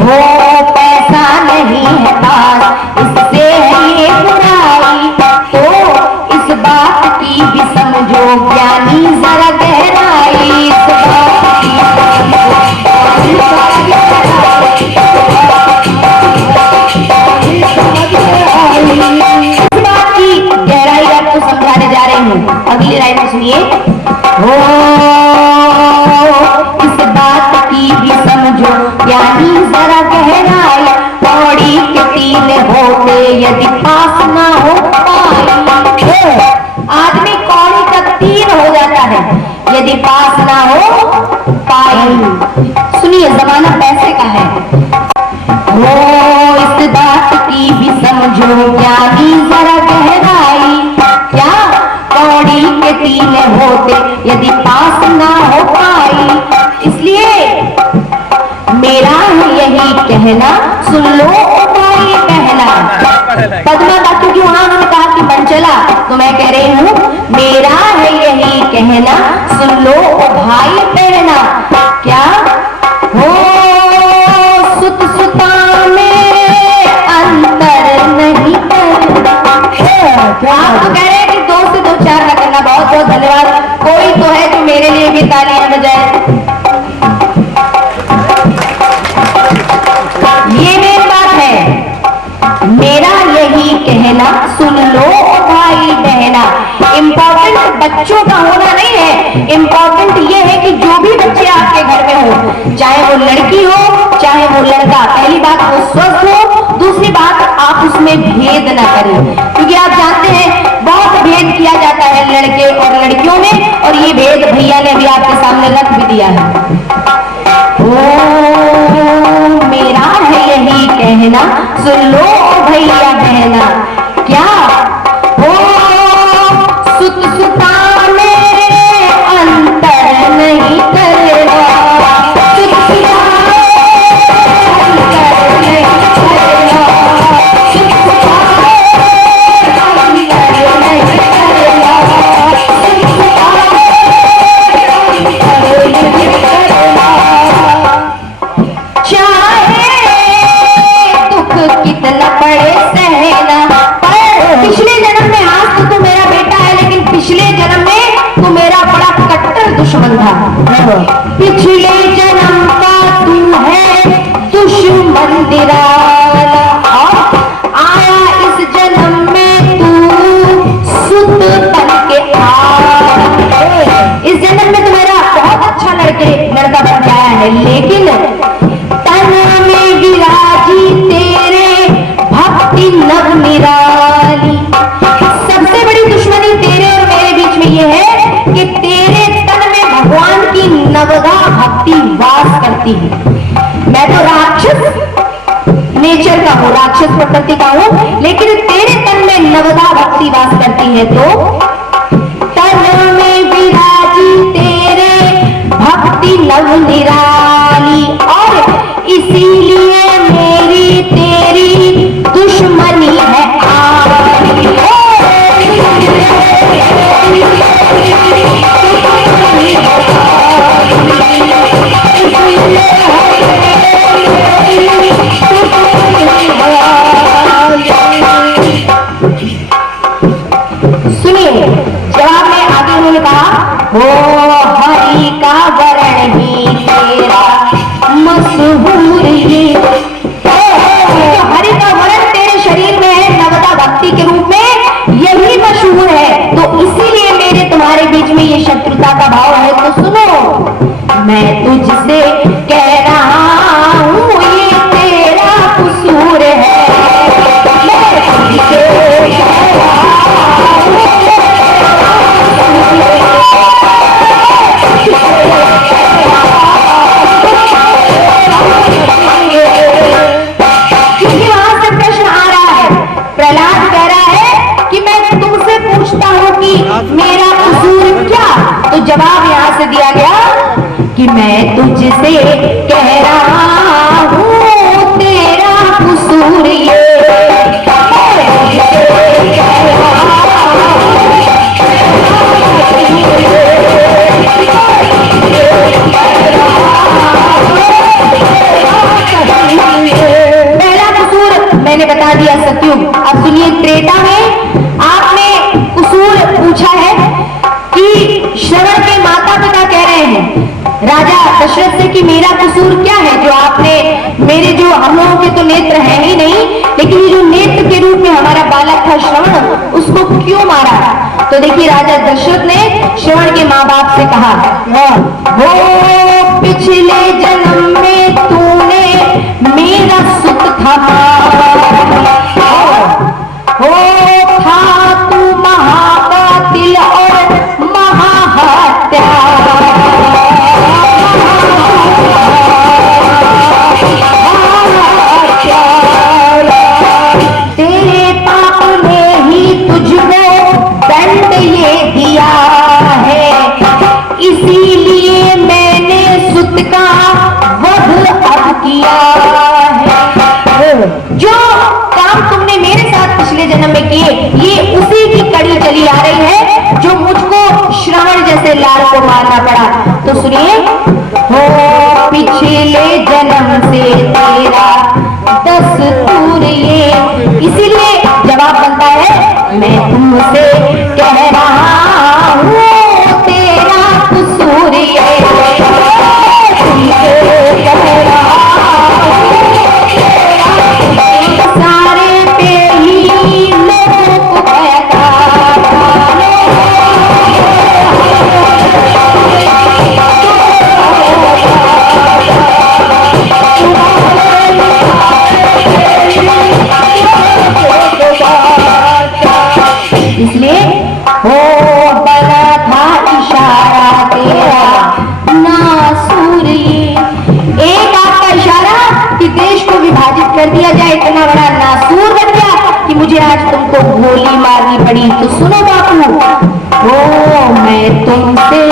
हो पैसा नहीं है पास इससे है ये बुराई, तो इस बात की भी समझो ज्ञानी जरा गहराई, इस बात की गहराई आपको समझाने जा रही हूँ। अगली लाइन में सुनिए, हो इस बात की भी समझो ज्ञानी जरा गहराई, पौड़ी के 3 होते यदि पास ना हो पाई, आदमी कौड़ी का 3 हो जाता है यदि पास ना हो पाई। सुनिए, जमाना पैसे का है। हो इस बात की भी समझो ज्ञानी जरा गहराई, क्या कौड़ी के 3 होते यदि पास ना हो पाई, इसलिए मेरा यही कहना सुन लो ओ भाई बहना। पद्मा का क्योंकि वहां उन्होंने कहा कि बन चला, तो मैं कह रही हूं मेरा है यही कहना सुन लो ओ भाई बहना, क्या हो सुत सुता में अंतर नहीं करना। आप तो कह रहे हैं कि 2 से 2 4 ना करना, बहुत बहुत धन्यवाद। कोई तो है जो मेरे लिए भी तालियां बजाए। ये मेरी बात है, मेरा यही कहना सुन लो भाई बहना। इम्पोर्टेंट बच्चों का होना नहीं है, इम्पोर्टेंट ये है कि जो भी बच्चे आपके घर में हो, चाहे वो लड़की हो चाहे वो लड़का, पहली बात वो स्वस्थ हो, दूसरी बात आप उसमें भेद ना करें, क्योंकि आप जानते हैं बहुत भेद किया जाता है लड़के और लड़कियों में, और ये भेद भैया ने भी आपके सामने रख भी दिया है। ओ मेरा है यही कहना सुन लो भैया बहना, क्या हो सुत सुता में अंतर नहीं करना, सुत सुता अंतर नहीं करना, सुत सुता अंतर नहीं करना, सुत सुता अंतर नहीं करना। चाहे दुख कितना पड़े सहना, पर पिछले जन्म में आज तो मेरा बेटा है, लेकिन पिछले जन्म में तू मेरा बड़ा कट्टर दुश्मन था। पिछले जन्म का तू है दुश्मन दिराना, और आया इस जन्म में तू सुत बन के आया। इस जन्म में तुम्हारा बहुत अच्छा लड़का बन के आया है, लेकिन तन में विराजी तेरे भक्ति नव निराली। सबसे बड़ी दुश्मनी तेरे और मेरे बीच में यह है कि तेरे तन में भगवान की नवदा भक्ति वास करती है। मैं तो राक्षस नेचर का हूं, राक्षस प्रकृति का हूं, लेकिन तेरे तन में नवदा भक्ति वास करती है, तो तन में विराजी तेरे भक्ति नव निराली, और इसीलिए मेरी तेरी दुश्मनी है आली। सुनिए, जवाब में आगे उन्होंने कहा, हो हरि का वरण ही तेरा मशहूर ये, तो हरि का वरण तेरे शरीर में है नवदा भक्ति के रूप में, यही मशहूर है, तो इसीलिए मेरे तुम्हारे बीच में ये शत्रुता का भाव है। तो सुनो, मैं तुझसे कह रहा हूं ये तेरा कसूर है, मैं तुझसे कह रहा हूं क्योंकि वहां से प्रश्न आ रहा है, प्रहलाद कह रहा है कि मैं तुमसे पूछता हूं कि मेरा कसूर क्या, तो जवाब यहां से दिया गया कि मैं तुझसे कह रहा हूं तेरा कसूर ये, क्यों मारा? तो देखिए राजा दशरथ ने श्रवण के माँ बाप से कहा, वो पिछले जन्म में तूने मेरा सुत था, हो था तू महाकातिल और महाहत्या। तेरे पाप ने ही तुझको दंड ये दिया है, इसीलिए मैंने सुत का वध अब किया है। जो काम तुमने मेरे साथ पिछले जन्म में किए, ये उसी की कड़ी चली आ रही है जो मुझको श्रवण जैसे लाल को मारना पड़ा। तो सुनिए, हो पिछले जन्म से तेरा दस्तूर ये, इसीलिए जवाब बनता है मैं तुमसे कह रहा हूँ तेरा कसूर ये, तुमसे कह रहा सारे पे ही लोगों को कहता। इसलिए हो बना था इशारा तेरा नासूर ये, एक आपका इशारा कि देश को विभाजित कर दिया जाए, इतना बड़ा नासूर बन गया कि मुझे आज तुमको गोली मारनी पड़ी। तो सुनो बापू, हो मैं तुमसे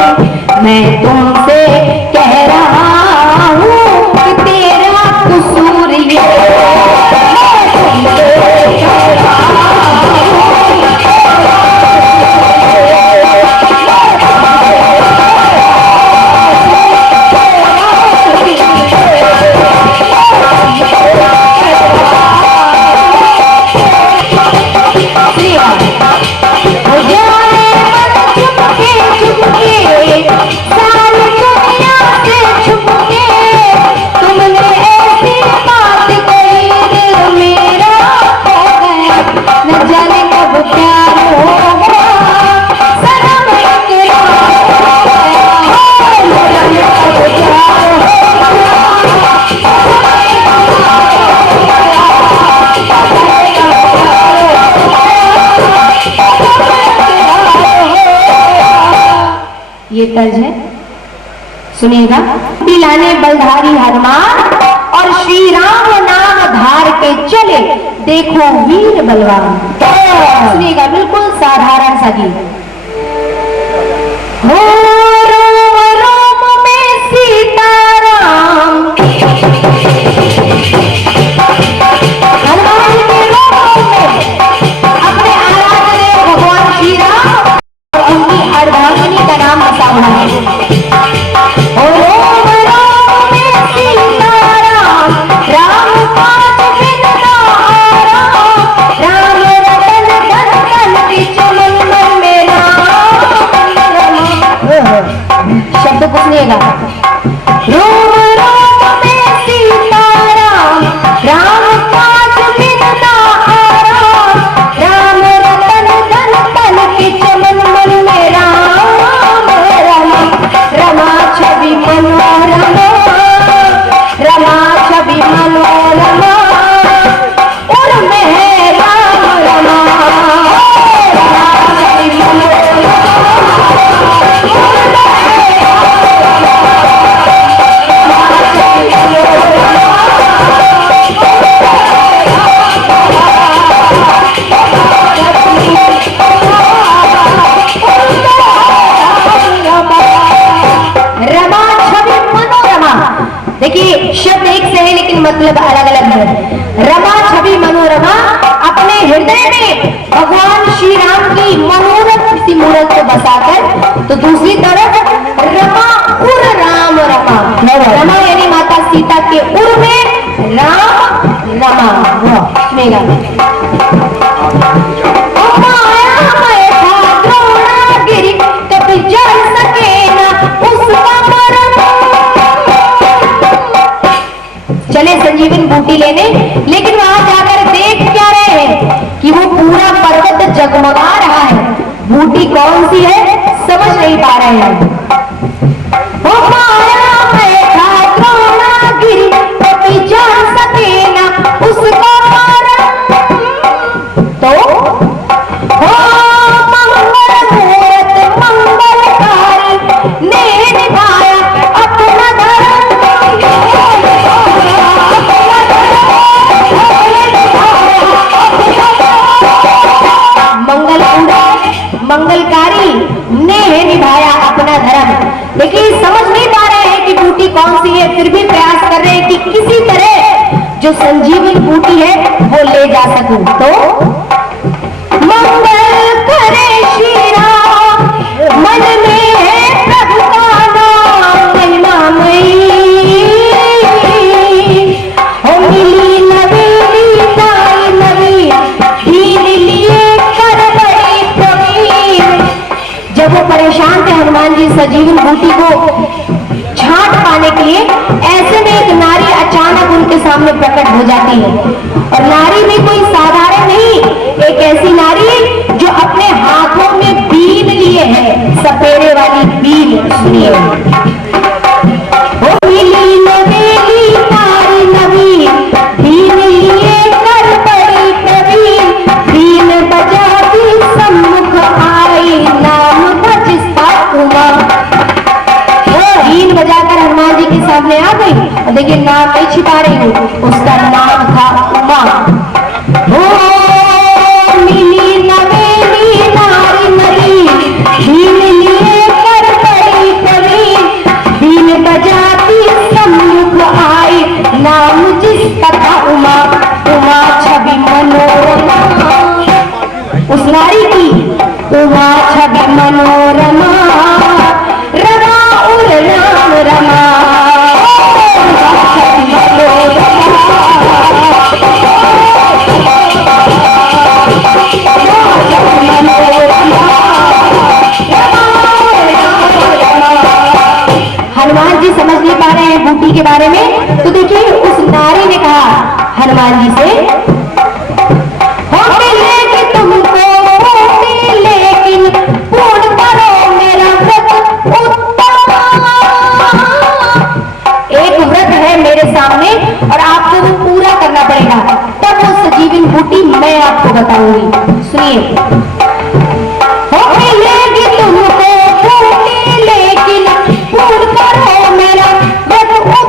कह रहा हूँ कि तेरा कसूर ये, ये तर्ज है, सुनिएगा। लाने बलधारी हनुमान और श्री राम नाम धार के चले, देखो वीर बलवान। सुनिएगा, बिल्कुल साधारण सा गीत। हो रोम रोम में सीताराम, हनुमान के रोम में अपने आराध्य भगवान श्री राम और उनकी अर्धांगिनी का नाम बसा हुआ है। रोम रोम में सीताराम, राम काज बिन ना आराम, राम रतन धन धन की चमन मन में शब्द को सुनिएगा। रोम रोम में सीताराम, राम काज बिन ना आराम, राम रतन धन धन की चमन मन में राम रमा, रमा छवि मनोरमा, रमा छवि मनोरमा, उर्मे राम रमा, रमा छवि मनोरमा, रमा छवि मनोरमा। देखिए शब्द एक से है लेकिन मतलब अलग अलग है। रमा छवि मनोरमा, अपने हृदय में भगवान श्री राम की मनोरथ किसी मूर्त को बसाकर, तो दूसरी तरफ रमा उर राम रमा, रमा यानी माता सीता के उर में राम रमा। मेरा गिरी कभी जल सके ना उसका मरम। चले संजीवन बूटी लेने, लेकिन वहां जाकर देख क्या रहे हैं कि वो पूरा पर्वत जगमगा रहा है। बूटी कौन सी है समझ नहीं पा रहे हैं। वो माया बैठा द्रोणागिरी कभी जान सके ना उसका तो मंगल मूरत मंगलकारी ने निभाया अपना धर्म। मंगलकारी ने निभाया अपना धर्म। लेकिन समझ नहीं पा रहे हैं कि बूटी कौन सी है, फिर भी प्रयास कर रहे हैं कि किसी तरह जो संजीवनी बूटी है वो ले जा सकूं। तो मंगल करे श्री राम मन में है प्रभु का नाम महिमामयी। हो मिली नवेली नाई नवी दीन लिए कर बड़ी प्रवीण। जब वो परेशान थे हनुमान जी सजीवन बूटी को छांट पाने के लिए, ऐसे में एक नारी अचानक उनके सामने प्रकट हो जाती है। और नारी भी कोई साधारण नहीं, एक ऐसी नारी जो अपने हाथों में बीन लिए है, सपेरे वाली बीन। सुनिए, ओ मिली नवेली नारी नवी बीन लिए कर बड़ी प्रवीण। बीन बजाती सम्मुख आई नाम था जिसका उमा। बीन बजाकर हनुमान जी के सामने आ गई और देखिए नाम नहीं छिपा रही हूँ, उसका नाम था उमा। ओ मिली नवेली नारी नवी बीन लिए कर बड़ी प्रवीण। बीन बजाती सम्मुख आई नाम जिसका था उमा। उमा छवि मनोरमा उस नारी की, उमा छवि मनोरमा रमा उर राम रमा। हनुमान जी समझ नहीं पा रहे हैं बूटी के बारे में, तो देखिए उस नारी ने कहा हनुमान जी से, लेके तुमको लेकिन पूर्ण करो मेरा व्रत उत्तम। एक व्रत है मेरे सामने और आपको वो पूरा करना पड़ेगा, तब वो सजीवन बूटी मैं आपको बताऊंगी। सुनिए, लेके तुमको लेकिन पूर्ण करो मेरा व्रत उत्तम।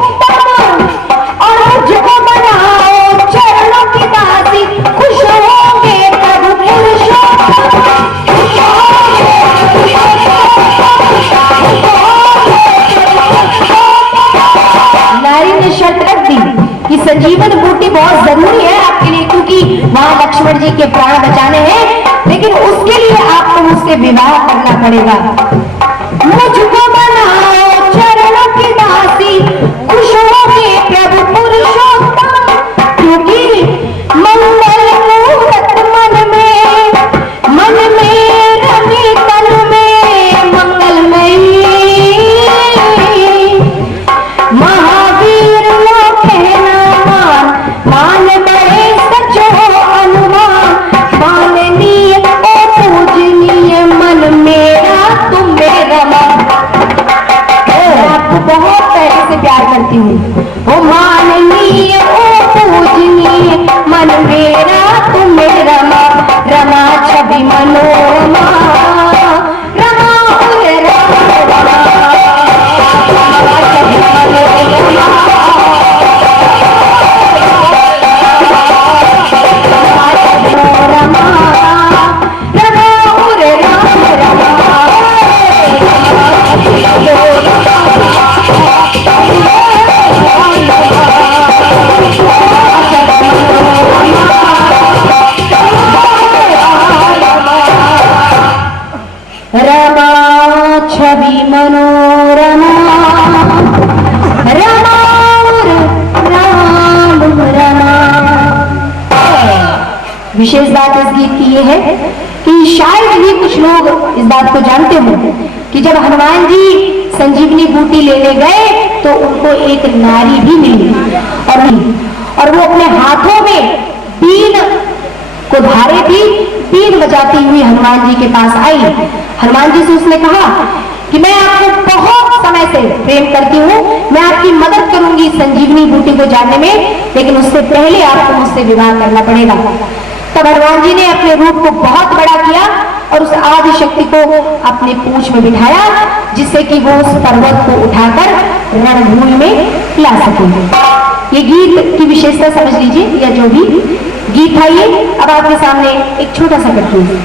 और मुझको बनाओ चरणों की दासी, खुश होंगे प्रभु पुरुषोत्तम। नारी ने शर्त रख दी कि संजीवन बूटी बहुत जरूरी है आपके लिए, क्योंकि वहां लक्ष्मण जी के प्राण बचाने हैं, लेकिन उसके लिए आपको मुझसे विवाह करना पड़ेगा। मुझको बनाओ चरणों की दासी, खुश होंगे प्रभु पुरुषोत्तम। क्योंकि मंगल मूरत मन में रमी तन में मंगलमयी। महावीर लो कहना मान बड़े सचो अनुमान। माननीय ओ पूजनीय मन मेरा तुम मेरा मन। आपको बहुत पहले से प्यार करती हूँ। ओ माननीय ओ पूजनीय मन मेरा तुम मेरा मन। रमा छवि मनोरमा रमा उर राम रमा। छवि मनोरमा रमा रमा उर राम रमा। रमा छवि मनोरमा रमा उर राम रमा। विशेष बात इस गीत की यह है कि शायद ही कुछ लोग इस बात को जानते हो कि जब हनुमान जी संजीवनी बूटी लेने गए तो उनको एक नारी भी मिली और वो अपने हाथों में बीन को धारे थी, बीन बजा जाती हुई हनुमान जी के पास आई। हनुमान जी से उसने कहा कि मैं आपको बहुत समय से प्रेम करती हूँ, मैं आपकी मदद करूंगी संजीवनी बूटी को जानने में, लेकिन उससे पहले आपको मुझसे विवाह करना पड़ेगा। तब हनुमान जी ने अपने रूप को बहुत बड़ा किया और उस आदि शक्ति को अपने पूंछ में बिठाया, जिससे कि वो उस पर्वत को उठाकर रणभूमि में ला सके। ये गीत की विशेषता समझ लीजिए, या जो भी गीत था ये अब आपके सामने एक छोटा सा करती हूँ।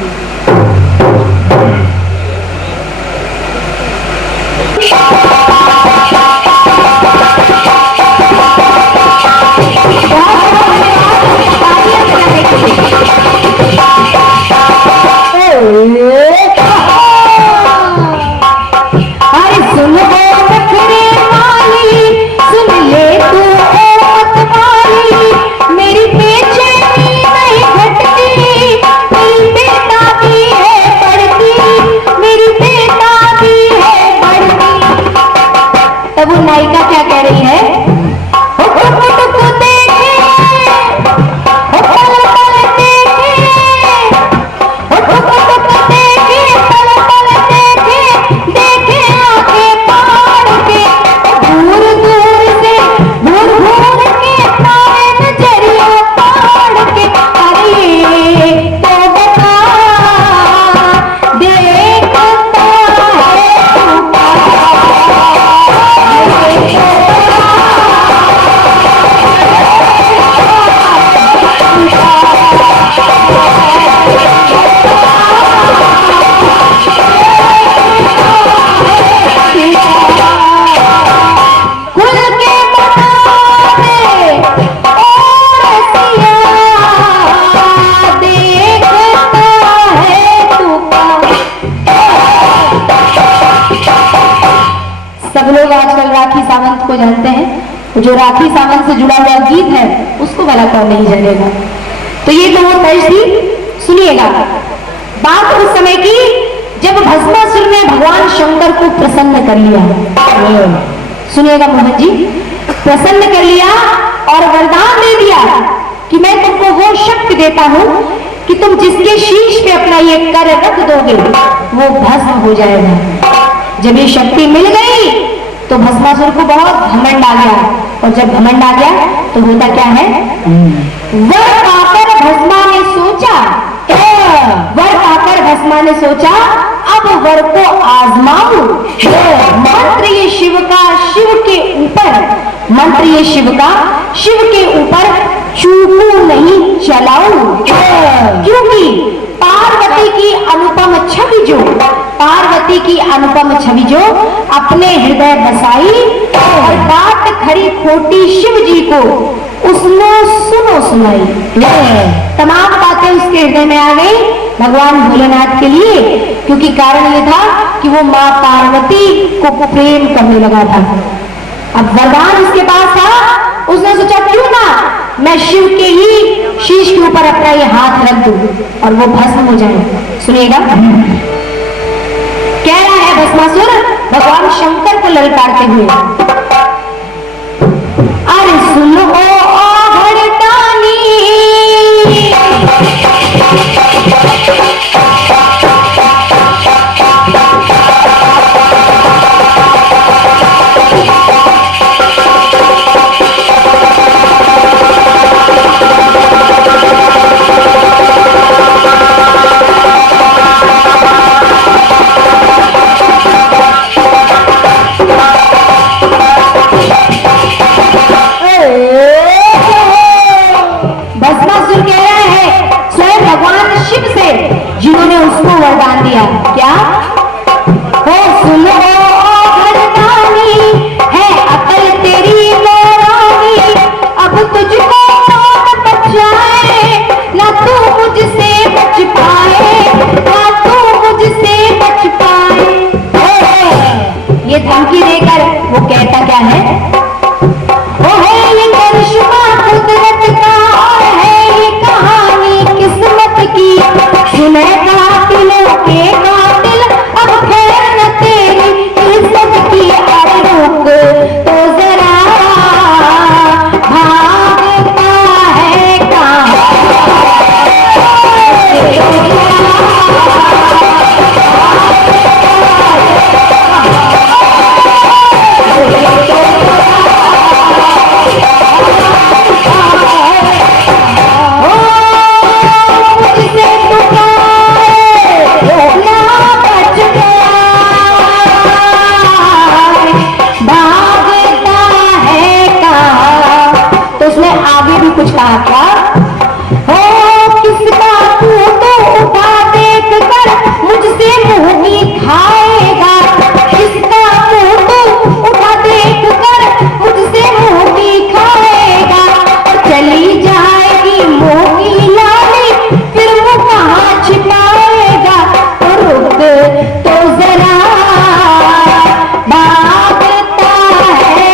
तब वो नायिका क्या कह रही है, सब लोग आजकल राखी सावंत को जानते हैं, जो राखी सावंत से जुड़ा हुआ गीत है उसको भला कौन नहीं जानेगा। तो ये तो वो तर्ज थी। सुनिएगा, बात उस समय की जब भस्मासुर ने भगवान शंकर को प्रसन्न कर लिया। सुनिएगा मोहन जी, प्रसन्न कर लिया और वरदान दे दिया कि मैं तुमको वो शक्ति देता हूं कि तुम जिसके शीश पे अपना ये कर रख दोगे वो भस्म हो जाएगा। जब ये शक्ति मिल गई तो भस्मासुर को बहुत घमंड आ गया, और जब घमंड आ गया तो होता क्या है, वर पाकर भस्मा ने सोचा, वर पाकर भस्मा ने सोचा अब वर को आजमाऊं। मंत्र ये शिव का शिव के ऊपर, मंत्र ये शिव का शिव के ऊपर चूकू नहीं चलाऊं, क्योंकि पार्वती की अनुपम छवि जो, पार्वती की अनुपम छवि जो अपने हृदय बसाई और बात खड़ी खोटी शिव जी को उसने सुनो सुनाई। तमाम बातें उसके हृदय में आ गई भगवान भोलेनाथ के लिए, क्योंकि कारण ये था कि वो माँ पार्वती को प्रेम करने लगा था। अब वरदान उसके पास था, उसने सोचा क्यों ना मैं शिव के ही शीश के ऊपर अपना ये हाथ रख दूं और वो भस्म हो जाए। सुनिएगा, कह रहा है भस्मासुर भगवान शंकर को ललकारते हुए, अरे सुनो भड़कानी, जिन्होंने उसको वरदान दिया क्या, हो सुनो भड़कानी है अकल तेरी नौरानी, अब तुझको कौन बचाए, ना तू मुझसे बच पाए, ना तू मुझसे बच पाए। ये धमकी देकर वो कहता क्या है, वो है ये करिश्मा कुदरत का और है ये कहानी किस्मत की, सुने कातिलों के कातिल अब खैर न तेरी इज्जत की, अरे रुक तो जरा भागता है कहाँ। भी कुछ कहा क्या? हो किसका तू तो उठा देख कर मुझसे मुंह की खाएगा, किसका तू तो उठा देख कर मुझसे मुंह की खाएगा, चली जाएगी मुंह की लाली फिर वो कहाँ छिपाएगा, रुक तो जरा भागता है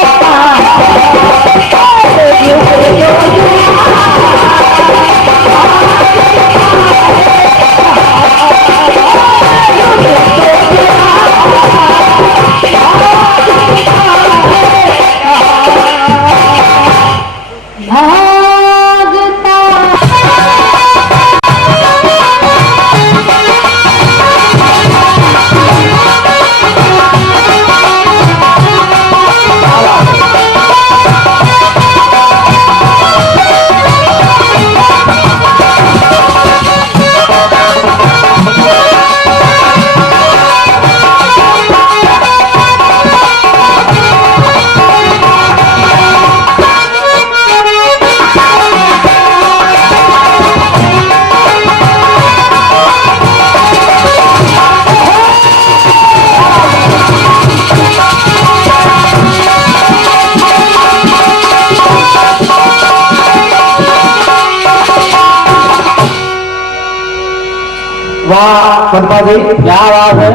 वाह पद्मा जी, क्या बात है,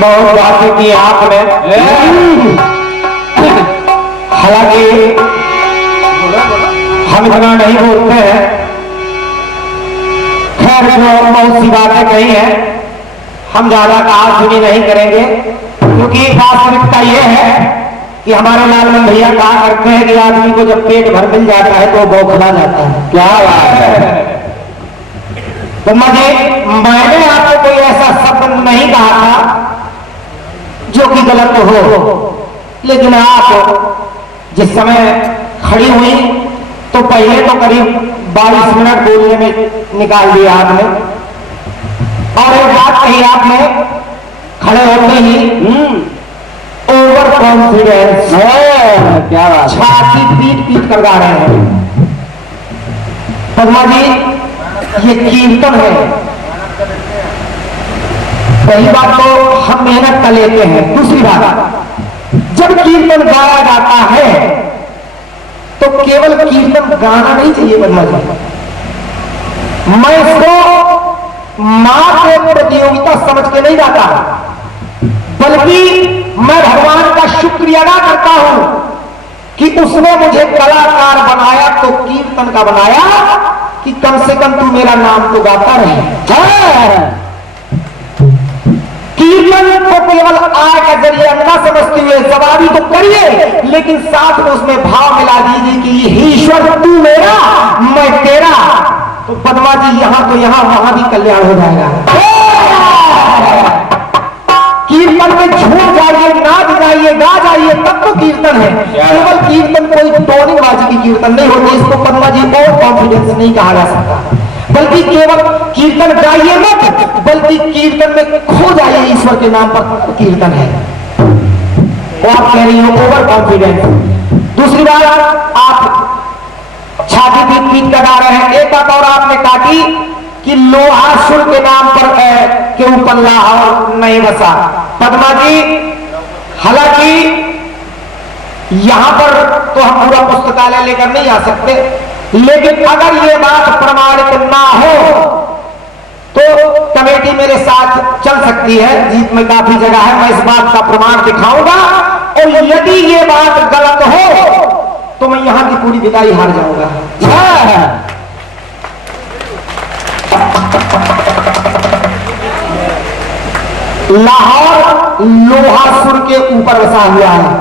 बहुत बातें की आपने। हालांकि हम इतना नहीं बोलते हैं, खैर जो बहुत सी बातें कही हैं हम ज्यादा कहा सुनी नहीं करेंगे, क्योंकि वास्तविकता यह है कि हमारे लालमन भैया कहा करते हैं कि आदमी को जब पेट भर मिल जाता है तो बौखला जाता है। क्या बात है। तो मैंने आपको कोई ऐसा शब्द नहीं कहा था जो कि गलत हो, लेकिन आप जिस समय खड़ी हुई तो पहले तो करीब 22 मिनट बोलने में निकाल दिया आपने, और एक बात कही आपने खड़े होते ही, ओवर कॉन्फिडेंस। क्या बात, छाती पीट पीट कर गा रहे हैं। पद्मा जी ये कीर्तन है, पहली बात तो हम मेहनत कर लेते हैं, दूसरी बात जब कीर्तन गाया जाता है तो केवल कीर्तन गाना नहीं चाहिए पद्मा जी, मैं इसको मां के प्रतियोगिता समझ के नहीं जाता, बल्कि मैं भगवान का शुक्रिया अदा करता हूं कि उसने मुझे कलाकार बनाया तो कीर्तन का बनाया कि कम से कम तू मेरा नाम तो गाता रहे। कीर्तन को केवल आय का जरिए न समझते हुए जवाबी तो करिए, लेकिन साथ में उसमें भाव मिला दीजिए कि ईश्वर तू मेरा मैं तेरा, तो पद्मा जी यहां तो यहां वहां भी कल्याण हो जाएगा। कीर्तन में झूम जाइए, नाच जाइए, गा जाइए, तब तो कीर्तन है। केवल कीर्तन कोई टोनिंग बाजी की कीर्तन नहीं होती, इसको पद्मा जी और कॉन्फिडेंस नहीं कहा जा सकता, बल्कि केवल कीर्तन गाइए मत, बल्कि कीर्तन में खो जाइए ईश्वर के नाम पर कीर्तन है। वो आप कह रही हो ओवर कॉन्फिडेंस। दूसरी बात, आप छाती पीट पीट कर गा रहे हैं। एक बात और आपने काटी कि लोहासुर के नाम पर के ऊपर लाहौर नहीं बसा। पद्मा जी हालांकि यहां पर तो हम पूरा पुस्तकालय लेकर नहीं आ सकते, लेकिन अगर ये बात प्रमाणित ना हो तो कमेटी मेरे साथ चल सकती है, जीत में काफी जगह है, मैं इस बात का प्रमाण दिखाऊंगा, और यदि ये बात गलत हो तो मैं यहां की पूरी विदाई हार जाऊंगा। लाहौर लोहासुर के ऊपर बसा हुआ है।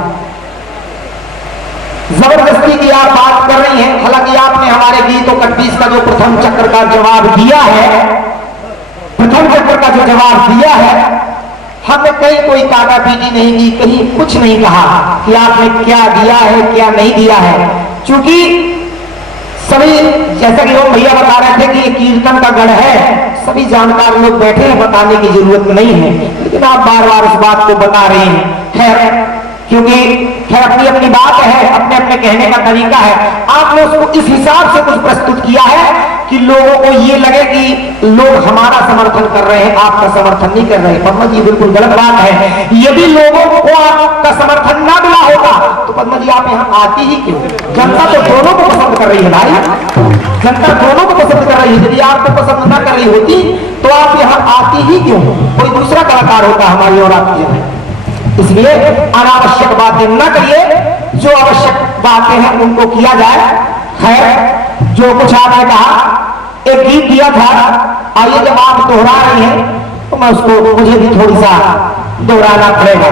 जबरदस्ती की आप बात कर रही हैं, हालांकि आपने हमारे गीतों 31 का जो प्रथम चक्र का जवाब दिया है, प्रथम चक्र का जो जवाब दिया है, हमने कहीं कोई काटा पीटी नहीं की, कहीं कुछ नहीं कहा कि आपने क्या दिया है क्या नहीं दिया है, क्योंकि सभी जैसा कि ओम भैया बता रहे थे कि ये कीर्तन का गढ़ है, सभी जानकार लोग बैठे हैं, बताने की जरूरत नहीं है, लेकिन आप बार बार उस बात को बता रहे हैं। खैर क्योंकि खैर अपनी अपनी बात है, अपने अपने कहने का तरीका है। आपने उसको इस हिसाब से कुछ प्रस्तुत किया है कि लोगों को ये लगे कि लोग हमारा समर्थन कर रहे हैं, आपका समर्थन नहीं कर रहे। पद्मा जी बिल्कुल गलत बात है। यदि लोगों को आपका समर्थन ना मिला होगा तो पद्मा जी आप यहाँ आती ही क्यों? जनता तो दोनों को पसंद कर रही है भाई, जनता दोनों को पसंद कर रही है। यदि आपको पसंद ना कर रही होती तो आप यहाँ आती ही क्यों? कोई दूसरा कलाकार होता हमारी और आपकी जगह। इसलिए अनावश्यक बातें न करिए, जो आवश्यक बातें हैं उनको किया जाए। खैर जो कुछ आपने कहा, एक गीत दिया था, आइए जब आप दोहरा रही हैं तो मैं उसको, मुझे भी थोड़ी सा दोहराना पड़ेगा।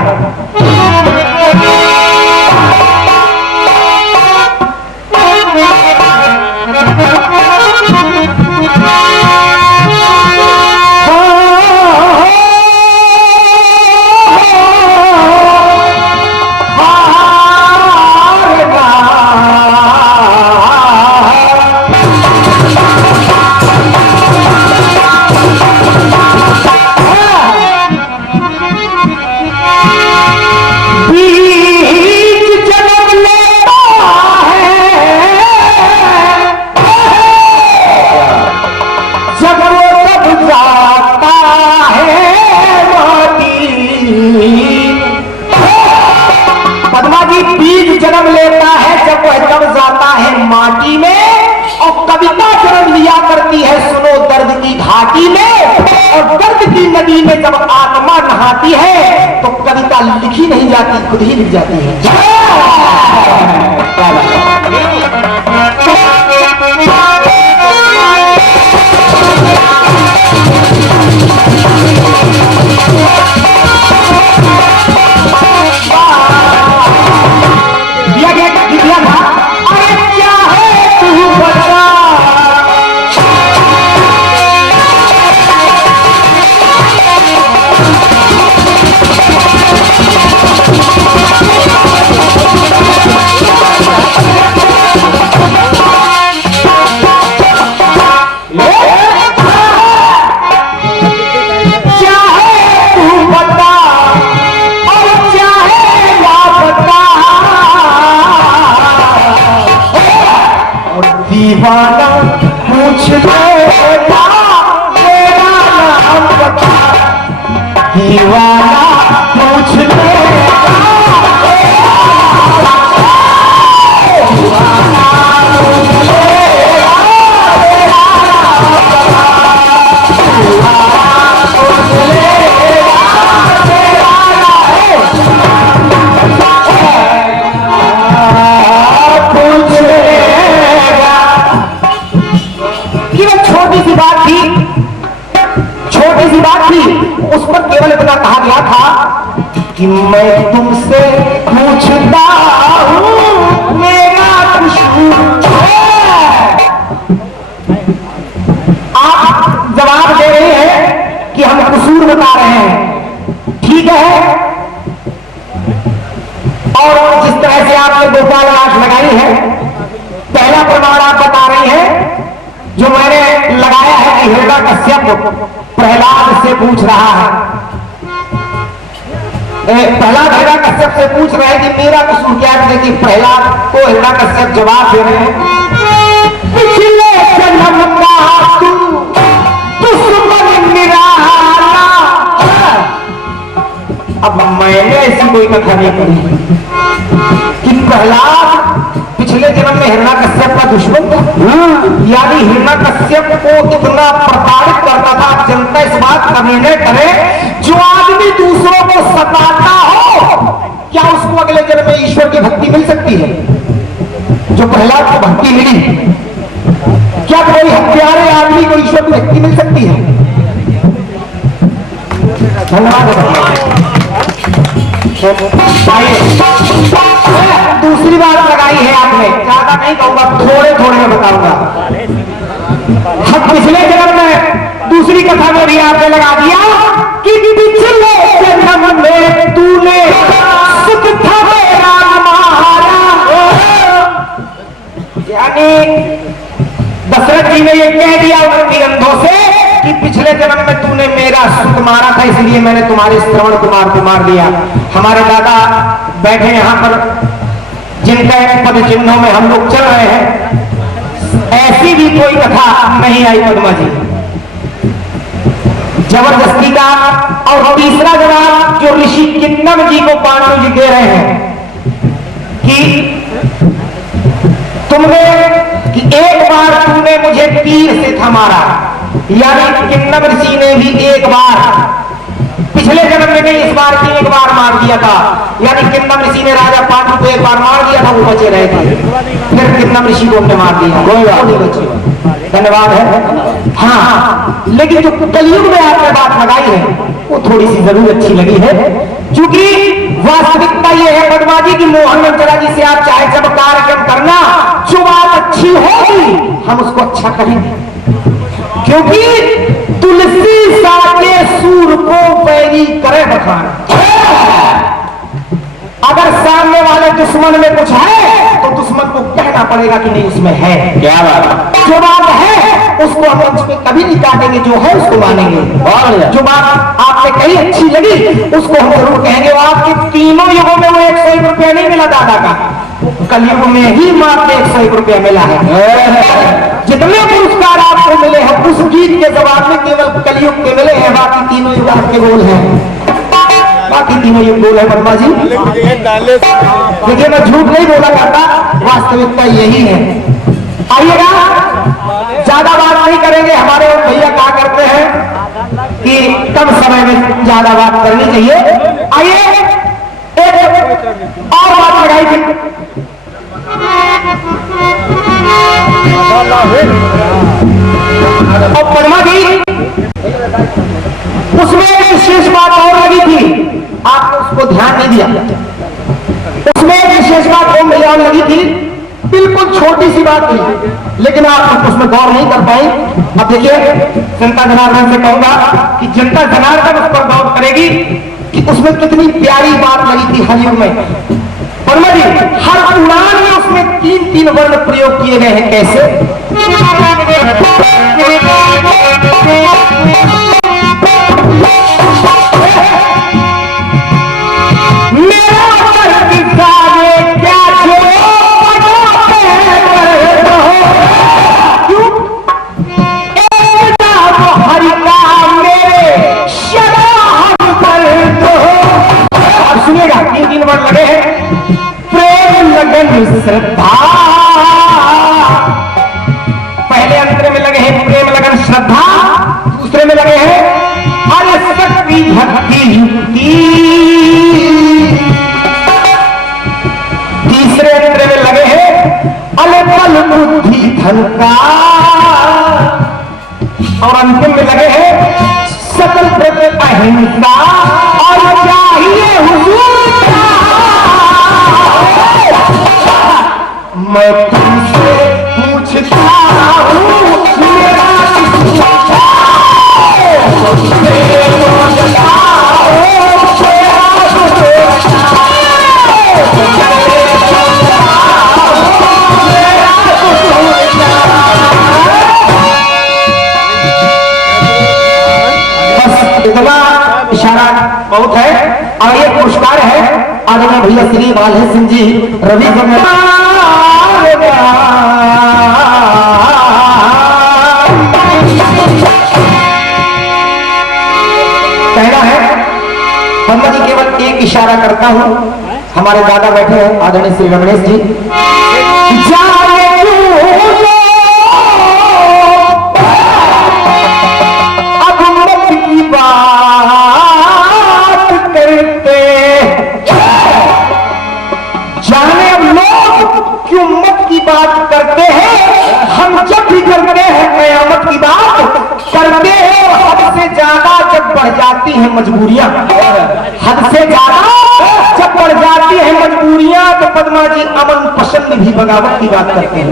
माटी में और कविता जन्म लिया करती है सुनो दर्द की घाटी में, और दर्द की नदी में जब आत्मा नहाती है तो कविता लिखी नहीं जाती, खुद ही लिख जाती है। दीवाना पूछ लेगा मेरा नाम बता, दीवाना पूछ लेगा दीवाना पूछ लेगा मेरा नाम बता, दीवाना पूछ लेगा मेरा नाम पूछ लेगा। केवल छोटी सी बात थी, छोटी सी बात थी, उस पर केवल इतना कहा गया था कि मैं तुमसे पूछता हूं मेरा कसूर है। आप जवाब दे रहे हैं कि हम कसूर बता रहे हैं, ठीक है। और जिस तरह से आपने गोपाल आंख लगाई है, पहला प्रमाण आप बता रही हैं जो मैंने लगाया है कि हिरण्यकश्यप प्रहलाद से पूछ रहा है। प्रहलाद हिरण्यकश्यप से पूछ रहे हैं कि मेरा कसूर क्या है, कि प्रहलाद को हिरण्यकश्यप जवाब दे रहे हैं, पिछले जन्म का तुम दुश्मन निराला। अब मैंने ऐसी कोई कथा नहीं पढ़ी कि प्रहलाद पिछले जन्म में हिरण्यकश्यप का दुश्मन था। यानी हिरण्यकश्यप को इतना प्रताड़ित करता था। जनता इस बात का निर्णय करे, जो आदमी दूसरों को सताता हो, क्या उसको अगले जन्म में ईश्वर की भक्ति मिल सकती है? जो प्रहलाद को भक्ति मिली, क्या कोई हत्यारे आदमी को ईश्वर की भक्ति मिल सकती है? धन्यवाद। दूसरी बात लगाई है आपने, ज्यादा नहीं कहूंगा, थोड़े थोड़े में बताऊंगा। पिछले जन्म में दूसरी कथा में भी आपने लगा दिया कि पिछले जन्म में तूने सुख था मेरा मारा। यानी दशरथ जी ने ये कह दिया उनकी अंधों से कि पिछले जन्म में तूने मेरा सुख मारा था, इसलिए मैंने तुम्हारे श्रवण कुमार को मार दिया। हमारे दादा बैठे यहाँ पर जिनके पद चिन्हों में हम लोग चल रहे हैं, ऐसी भी कोई कथा नहीं आई पद्मा जी। जबरदस्ती का। और तीसरा जवाब जो ऋषि किन्नम जी को पांडु जी दे रहे हैं कि तुमने कि एक बार तुमने मुझे तीर से था मारा, यानी किन्नम ऋषि ने भी एक बार पिछले जन्म में नहीं, इस बार की एक बार मार दिया था, यानी किन्नम ऋषि ने राजा पांडु को एक बार मार दिया था, वो बचे रहे थे, फिर किन्नम ऋषि को हमने मार दिया, कोई बात नहीं बची। धन्यवाद है। हाँ, लेकिन जो कलयुग में आपने बात लगाई है वो थोड़ी सी जरूर अच्छी लगी है, क्योंकि वास्तविकता ये है पद्मा जी की मोहन मंचला जी से आप चाहे जब कार्यक्रम करना, जो बात अच्छी होगी हम उसको अच्छा करेंगे, क्योंकि तुलसी साके सूर को पैरी करे बखान। अगर सामने वाले दुश्मन में कुछ है तो दुश्मन को कहना पड़ेगा कि नहीं उसमें है, क्या बात, जो बात है उसको हम मंच पे कभी नहीं काटेंगे, जो है उसको मानेंगे। और जो बात आपसे कही अच्छी लगी उसको हम जरूर कहेंगे। वो आपके तीनों युगों में वो 101 रुपया नहीं मिला दादा का, कलयुग में ही मात्र 101 रुपया मिला है। जितने पुरस्कार आपको मिले हैं उस गीत के जवाब में केवल कलयुग के मिले हैं, बाकी तीनों युग आपके बोल हैं, बाकी तीनों युग बोल है पद्मा जी। देखिए मैं झूठ नहीं बोला करता, वास्तविकता यही है। आइएगा, ज्यादा बात नहीं करेंगे, हमारे भैया कहा करते हैं कि कम समय में ज्यादा बात करनी चाहिए। आइए एक और बात लगाई थी, और पद्मा जी उसमें एक विशेष बात और लगी थी, आपने उसको ध्यान नहीं दिया। उसमें एक विशेष बात और भैया लगी थी, बिल्कुल छोटी सी बात थी, लेकिन आप उसमें गौर नहीं कर पाए। अब देखिए, जनता जनार्दन से कहूंगा कि जनता जनार्दन उस पर गौर करेगी कि उसमें कितनी प्यारी बात लगी थी हरियुग में। पद्मा जी, हर उड़ान में उसमें 3-3 वर्ण प्रयोग किए गए हैं। कैसे? लगे हैं प्रेम लगन श्रद्धा, पहले अंतरे में लगे हैं प्रेम लगन श्रद्धा, दूसरे में लगे हैं अनशक्ति भक्ति युक्ति, तीसरे अंतरे में लगे हैं अलपल बुद्धि धन का, और अंतिम में लगे हैं सकल प्रति अहिंसा और चाहिए हुजूर। मैं तुमसे पूछता हूँ मेरा इतना इशारा बहुत है। और ये पुरस्कार है आदरणीय भैया श्री मालहेर सिंह जी रवि कहना है। पद्मा जी केवल एक इशारा करता हूं, हमारे दादा बैठे हैं आदरणीय श्री रमणेश जी, अब मत की बात करते जाने, अब लोग क्यों मत की बात करते हैं, हम जब भी करते हैं कयामत की बात करते हैं। और हद से ज्यादा जब बढ़ जाती है मजबूरियां, हद से ज्यादा जब बढ़ जाती है मजबूरियां, तो पद्मा जी अमन पसंद भी बगावत की बात करते हैं।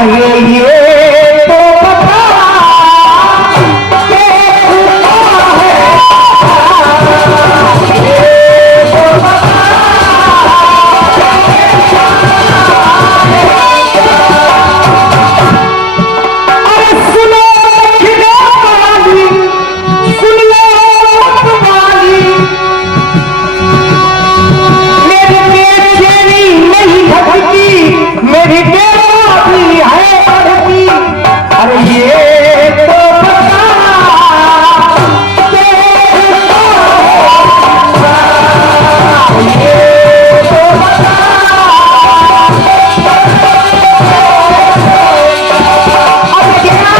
अरे ये तो बता के खुदा है, ये तो बता अरे सुनो खिले वाली, सुन लो वाली, मेरी बेचैनी नहीं घटती, मेरी बेबाकी है बढ़ती। अरे ये तो बता के खुदा है, ये तो बता। अब देखिए ना,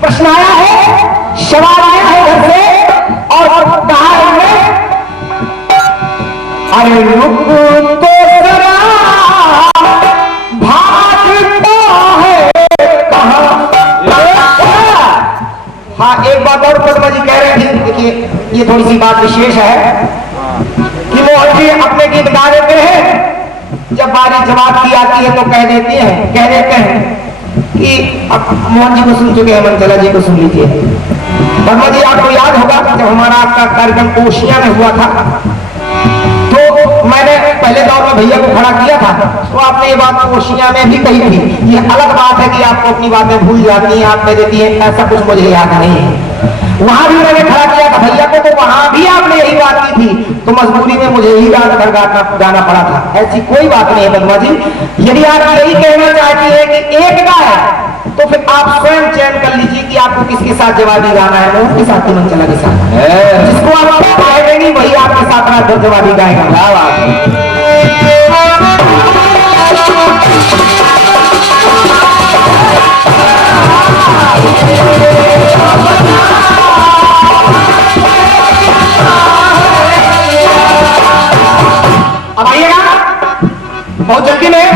प्रश्न आया है, सवाल आया है घर से, और कहा है हमने, अरे रुक तो जरा भागता है कहाँ। हाँ, एक बात और पद्मा जी कह रहे थे, देखिए ये थोड़ी सी बात विशेष है कि मोहन जी अपने गीत गा देते हैं, जब बारी जवाब की आती है तो कह देते हैं कि अब मोहन जी को सुन चुके हैं, मंचला जी को सुन लीजिए। पद्मा जी आपको याद होगा जब हमारा आपका कार्यक्रम ओशिया में हुआ था, तो मैंने पहले दौर में भैया को खड़ा किया था, तो आपने ये बात ओशिया में भी कही थी। ये अलग बात है कि आपको अपनी बातें भूल जाती हैं, आप कह देती हैं ऐसा कुछ मुझे याद नहीं है। वहां भी मैंने खड़ा किया था भैया को, तो वहां भी आपने यही बात की थी, तो मजबूरी में मुझे ही गाना पड़ा था। ऐसी कोई बात नहीं है पद्मा जी। यदि आप यही कहना चाहती है कि एक गाय, तो फिर आप स्वयं चयन कर लीजिए कि आपको किसके साथ जवाबी गाना है, मोहन के साथ कि मंचला के साथ। जिसको आप कह देंगी वही आपके साथ रात भर जवाबी गाएगा। क्या बात है। अब आइएगा बहुत जल्दी में,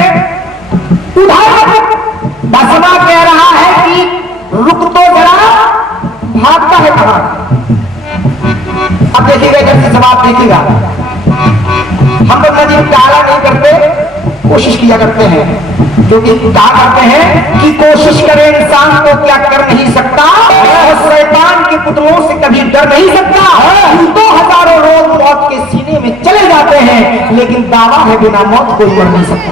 उधर बसवा कह रहा है कि रुक तो जरा भागता है कहां। अब देखिएगा, जब से जवाब देखिएगा, हम लोग नजीब टाला नहीं करते, कोशिश किया करते हैं, क्योंकि कहा करते हैं कि कोशिश करे इंसान तो क्या कर नहीं सकता, और शैतान के पुतलों से कभी डर नहीं सकता। तो हजारों लोग मौत के सीने में चले जाते हैं, लेकिन दावा है बिना मौत कोई मर नहीं सकता।